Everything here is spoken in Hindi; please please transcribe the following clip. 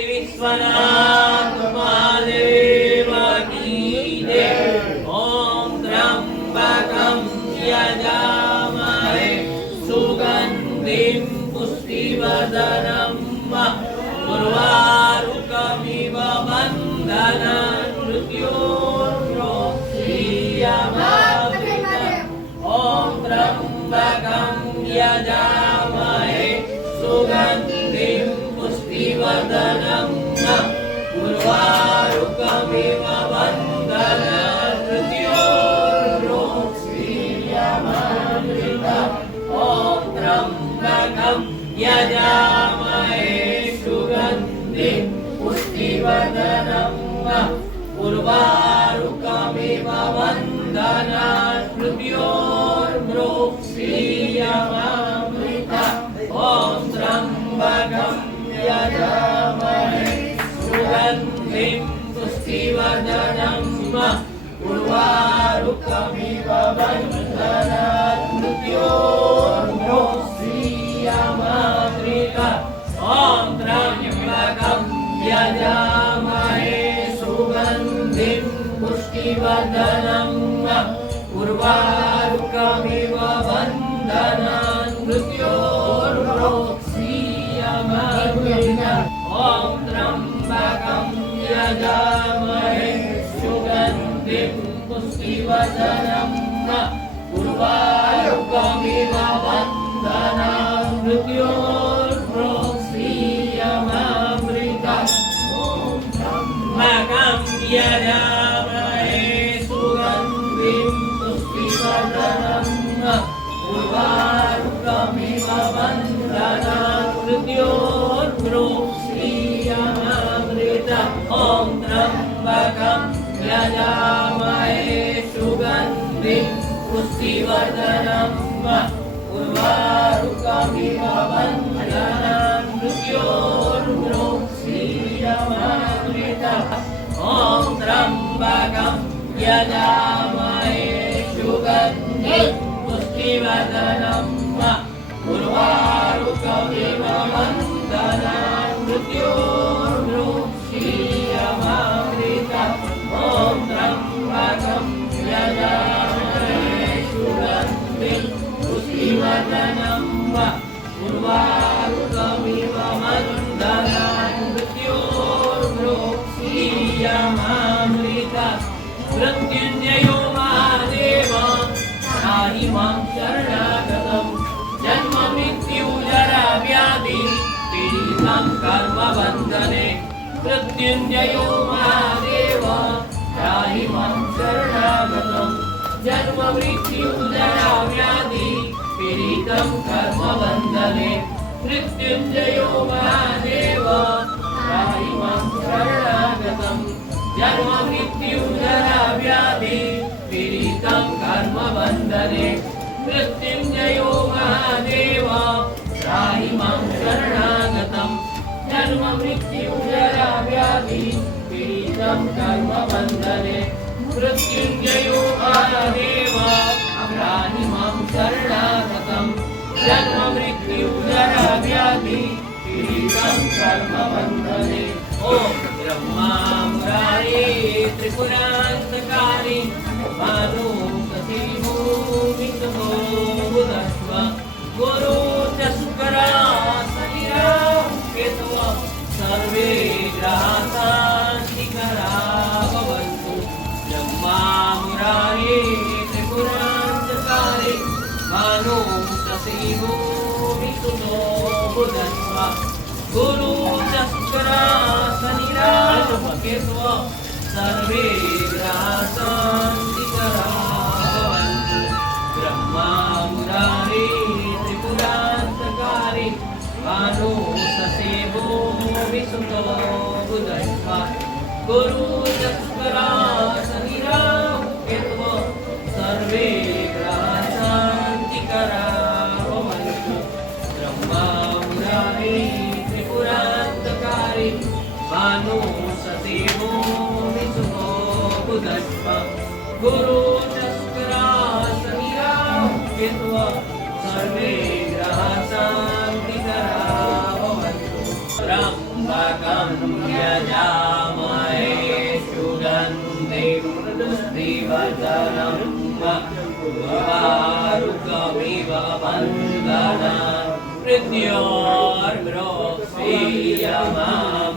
काशी विश्वनाथ महादेव की जय। ओम त्र्यंबकं यजामहे सुगंधिं पुष्टिवर्धनं उर्वारुकमिव बन्धनान् मृत्योर्मुक्षीयमामृतम्। ओम त्र्यंबकं यजामहे सुगंधिं पुष्टिवर्धनं उर्वारुकमिव बन्धनान् मृत्योर्मुक्षीयमामृतम्। ओम त्र्यंबकं यजामहे सुगंधिं पुष्टिवर्धनं उर्वारुकमिव बन्धनान् मृत्योर्मुक्षीयमामृतम्। ओम त्र्यंबकं यजामहे सुगंधिं पुष्टिवर्धनं उर्वारुकमिव बन्धनान् मृत्योर्मुक्षीयमामृतम्। ओम त्र्यंबकं यजामहे सुगंधिं पुष्टिवर्धनं उर्वारुकमिव बन्धनान् मृत्योर्मुक्षीयमामृतम्। ओम त्र्यंबकं यजामहे सुगंधिं पुष्टिवर्धनं उर्वारुकमिव बन्धनान् मृत्योर्मुक्षीयमामृतम्। त्र्यंबकं यजामहे सुगंधिं पुष्टिवर्धनं उर्वारुकमिव बन्धनान् मृत्योर्मुक्षीयमामृतम्। ओम त्र्यंबकं यजामहे सुगंधिं पुष्टिवर्धनं उर्वारुकमिव बन्धनान् मृत्योर्मुक्षीयमामृतम्। ओम त्र्यंबकं यजामहे सुगंधिं पुष्टिवर्धनं उर्वारुकमिव बन्धनान् मृत्योर्मुक्षीयमामृतम्। ओम त्र्यंबकं यजामहे सुगंधिं पुष्टिवर्धनं उर्वारुकमिव बन्धनान् मृत्योर्मुक्षीयमामृतम्। मृत्युंजयो महादेव त्राहि मां शरणागतं। जन्म मृत्यु जरा व्याधि पीडितं कर्मबन्धने। मृत्युंजयो महादेव त्राहि मां शरणागतं। जन्म मृत्यु जरा व्याधि पीडितं कर्मबन्धने। मृत्युंजयो महादेव त्राहि मां शरणागतं। जन्म मृत्यु जरा व्याधि पीडितं कर्मबन्धने। मृत्युंजयो महादेव त्राहि मां शरणागतं। जन्म मृत्यु जरा व्याधि पीडितं कर्मबन्धने। मृत्युंजयो महादेव त्राहि मां शरणागतं। जन्म मृत्यु जरा व्याधि पीडितं कर्मबन्धने। ओम ब्रह्माम्रारे त्रिपुरान्तकारि भानुमति भूमितमो बुधस्व गुरु च शुक्रा शनिराहु केतवः सर्वे ग्रहाः शान्तिकरा भवन्तु। ब्रह्माम्रारे त्रिपुरान्तकारि भानुमति भूमितमो बुधस्व गुरु च शुक्रा शनिराहु केतवः सर्वे ग्रहाः शान्तिकरा भवन्तु। ब्रह्मा मुरारी त्रिपुरान्तकारी भानु ससेवो विसुतो बुधस्व गुरु च शुक्रा शनिराहु केतवः सर्वे ग्रहाः शान्तिकरा भवन्तु। ब्रह्मा मुरारी त्रिपुरान्तकारी भानु ससेवो विसुतो बुधस्व गुरु च शुक्रा शनिराहु केतवः सर्वे ग्रहाः शान्तिकरा भवन्तु। त्र्यम्बकं यजामहे सुगन्धिं पुष्टिवर्धनं उर्वारुकमिव बन्धनान् मृत्योर्मृक्षीयमामृतात्